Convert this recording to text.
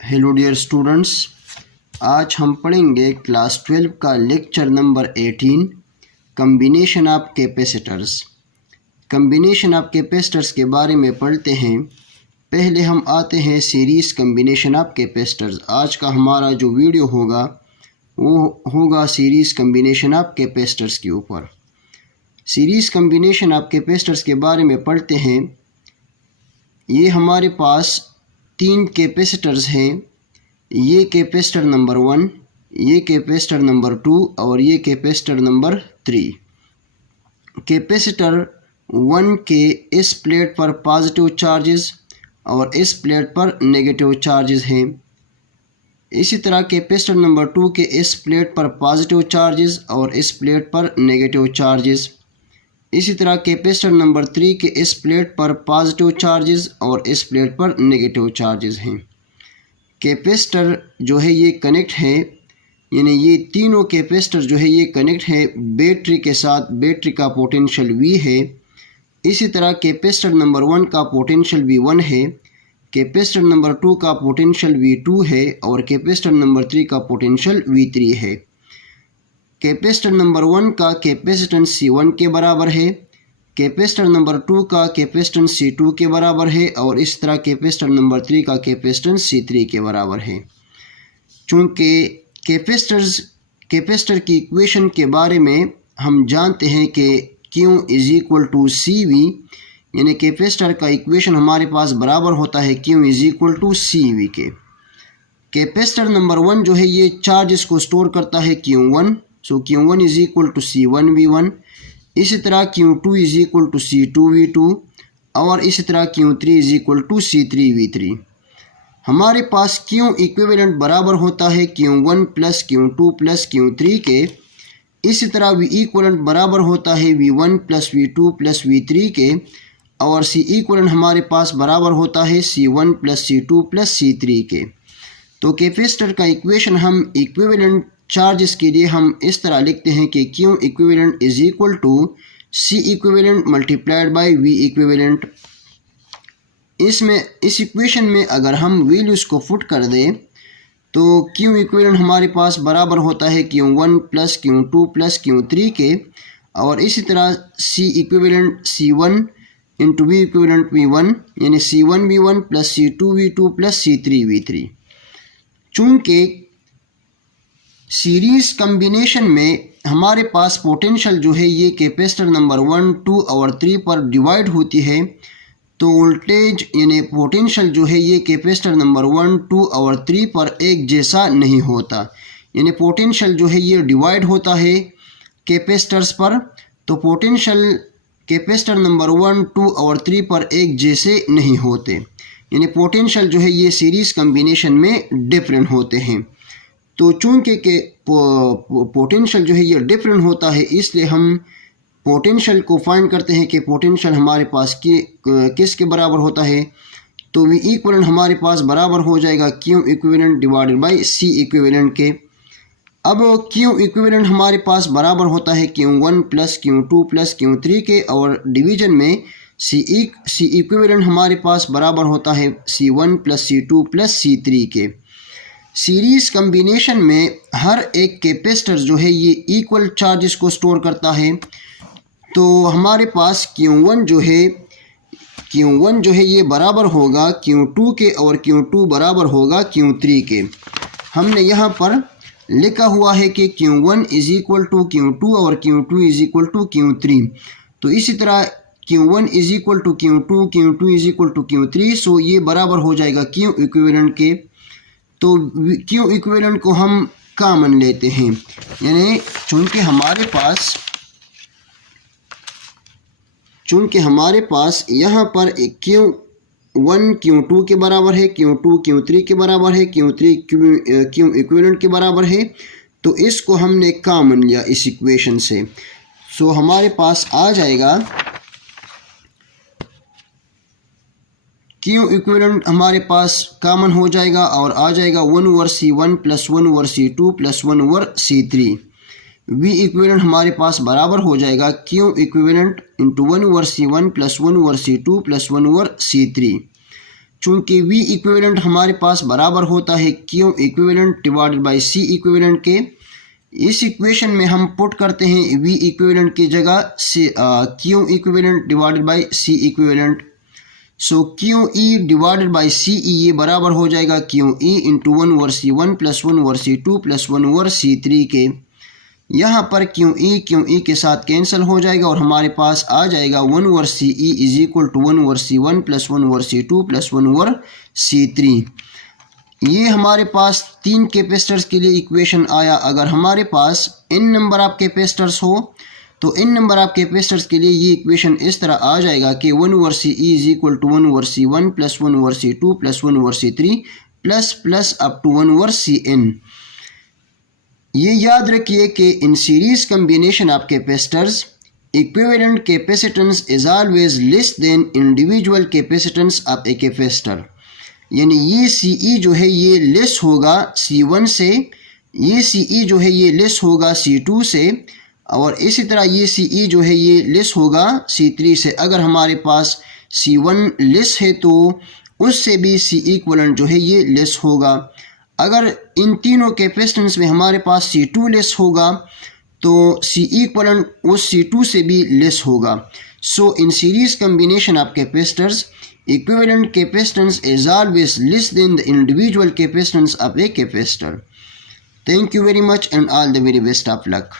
Hello dear students, आज हम पढ़ेंगे क्लास 12 का lecture number 18 combination of capacitors. Combination of capacitors के बारे में पढ़ते हैं। पहले हम आते हैं सीरीज़ कम्बिनेशन ऑफ कैपेसिटर्स। आज का हमारा जो वीडियो होगा वो होगा सीरीज़ कम्बिनेशन ऑफ कैपेसिटर्स के ऊपर। सीरीज़ कम्बिनेशन ऑफ कैपेसिटर्स के बारे में पढ़ते हैं। ये हमारे पास 3 कैपेसिटर्स हैं। ये कैपेसिटर नंबर 1, ये कैपेसिटर नंबर 2 और ये कैपेसिटर नंबर 3। कैपेसिटर 1 के इस प्लेट पर पॉजिटिव चार्जेस और इस प्लेट पर नेगेटिव चार्जेस हैं। इसी तरह कैपेसिटर नंबर 2 के इस प्लेट पर पॉजिटिव चार्जेस और इस प्लेट पर नेगेटिव चार्जेस। इसी तरह कैपेसिटर नंबर 3 के इस प्लेट पर पॉजिटिव चार्जेस और इस प्लेट पर नेगेटिव चार्जेस हैं। कैपेसिटर जो है ये कनेक्ट है, यानी ये तीनों कैपेसिटर जो है ये कनेक्ट है बैटरी के साथ। बैटरी का पोटेंशियल V है। इसी तरह कैपेसिटर नंबर 1 का पोटेंशियल V1 है, कैपेसिटर नंबर 2 का पोटेंशियल V2 है और कैपेसिटर नंबर 3 का पोटेंशियल V3 है। कैपेसिटर नंबर 1 का कैपेसिटेंस C1 के बराबर है, कैपेसिटर नंबर 2 का कैपेसिटेंस C2 के बराबर है और इस तरह कैपेसिटर नंबर 3 का कैपेसिटेंस C3 के बराबर है। चूँकि कैपेसिटर की इक्वेशन के बारे में हम जानते हैं कि Q = CV, यानी कैपेसिटर का इक्वेशन हमारे पास बराबर होता है Q = CV के। कैपेसिटर नंबर 1 जो है ये चार्जेस को स्टोर करता है Q1, सो Q1 = C1V1। इसी तरह Q2 = C2V2 और इसी तरह Q3 = C3V3। हमारे पास Q इक्विवेलेंट बराबर होता है Q1 + Q2 + Q3 के। इसी तरह V इक्विवेलेंट बराबर होता है V1 + V2 + V3 के और C इक्विवेलेंट हमारे पास बराबर होता है C1 + C2 + C3 के। तो कैपेसिटर का इक्वेशन हम इक्विवेलेंट चार्जेस के लिए हम इस तरह लिखते हैं कि Q equivalent = C equivalent × V equivalent. इस इक्वेशन में अगर हम वैल्यूज़ को पुट कर दें तो Q इक्विवेलेंट हमारे पास बराबर होता है Q1 + Q2 + Q3 के और इसी तरह C equivalent C1 × V equivalent V1, यानी C1V1 + C2V2 + C3V3। चूँकि सीरीज़ कम्बिनेशन में हमारे पास पोटेंशियल जो है ये कैपेसिटर नंबर 1, 2 और 3 पर डिवाइड होती है, तो वोल्टेज यानी पोटेंशियल जो है ये कैपेसिटर नंबर 1, 2 और 3 पर एक जैसा नहीं होता। यानी पोटेंशियल जो है ये डिवाइड होता है कैपेसिटर्स पर, तो पोटेंशियल कैपेसिटर नंबर 1, 2 और 3 पर एक जैसे नहीं होते। यानी पोटेंशियल जो है ये सीरीज़ कम्बिनेशन में डिफरेंट होते हैं। तो चूँकि के पोटेंशियल जो है ये डिफरेंट होता है, इसलिए हम पोटेंशियल को फाइंड करते हैं कि पोटेंशियल हमारे पास किसके बराबर होता है। तो V इक्विवेलेंट हमारे पास बराबर हो जाएगा Q इक्विवेलेंट / C इक्विवेलेंट के। अब Q इक्विवेलेंट हमारे पास बराबर होता है Q1 + Q2 + Q3 के और डिवीजन में C इक्विवेलेंट हमारे पास बराबर होता है C1 + C2 + C3 के। सीरीज़ कम्बिनेशन में हर एक कैपेसिटर जो है ये इक्वल चार्जेस को स्टोर करता है। तो हमारे पास Q1 जो है ये बराबर होगा Q2 के और Q2 बराबर होगा Q3 के। हमने यहाँ पर लिखा हुआ है कि Q1 = Q2 और Q2 = Q3। तो इसी तरह Q1 = Q2, Q2 = Q3, सो ये बराबर हो जाएगा Q इक्विवेलेंट के। तो Q इक्विवेलेंट को हम कॉमन लेते हैं, यानी चूँकि हमारे पास यहाँ पर Q1 Q2 के बराबर है, Q2 Q3 के बराबर है, Q3 Q इक्विवेलेंट के बराबर है, तो इसको हमने कॉमन लिया इस इक्वेशन से। सो हमारे पास आ जाएगा Q इक्विवेलेंट हमारे पास कॉमन हो जाएगा और आ जाएगा 1/C1 + 1/C2 + 1/C3। V equivalent हमारे पास बराबर हो जाएगा Q equivalent × 1/C1 + 1/C2 + 1/C3। चूँकि V इक्विवेलेंट हमारे पास बराबर होता है Q equivalent divided by C equivalent के। इस इक्वेशन में हम पुट करते हैं V इक्विवेलेंट की जगह Q equivalent divided by C equivalent. So QE divided by CE ये बराबर हो जाएगा QE into 1 over C1 plus 1 over C2 plus 1 over C3 के। यहाँ पर QE के साथ कैंसिल हो जाएगा और हमारे पास आ जाएगा 1 over CE is equal to 1 over C1 plus 1 over C2 plus 1 over C3। ये हमारे पास 3 कैपेसिटर्स के लिए इक्वेशन आया। अगर हमारे पास n नंबर ऑफ कैपेसिटर्स हो तो n नंबर ऑफ कैपेसिटर्स के लिए ये इक्वेशन इस तरह आ जाएगा कि 1 over CE is equal to 1 over C1 plus 1 over C2 plus 1 over C3 plus up to 1 over Cn। ये याद रखिए कि in series combination of capacitors equivalent capacitance is always less than individual capacitance of a capacitor. यानी ये CE जो है ये less होगा C1 से, ये CE जो है ये लेस होगा C2 से, और इसी तरह ये CE जो है ये लेस होगा C3 से। अगर हमारे पास C1 लेस है तो उससे भी C इक्वलेंट जो है ये लेस होगा। अगर इन तीनों कैपेसिटेंस में हमारे पास C2 लेस होगा तो C इक्वलेंट उस C2 से भी लेस होगा। So in series combination of capacitors equivalent capacitance is always less than the individual capacitance of a capacitor. Thank you very much and all the very best of luck.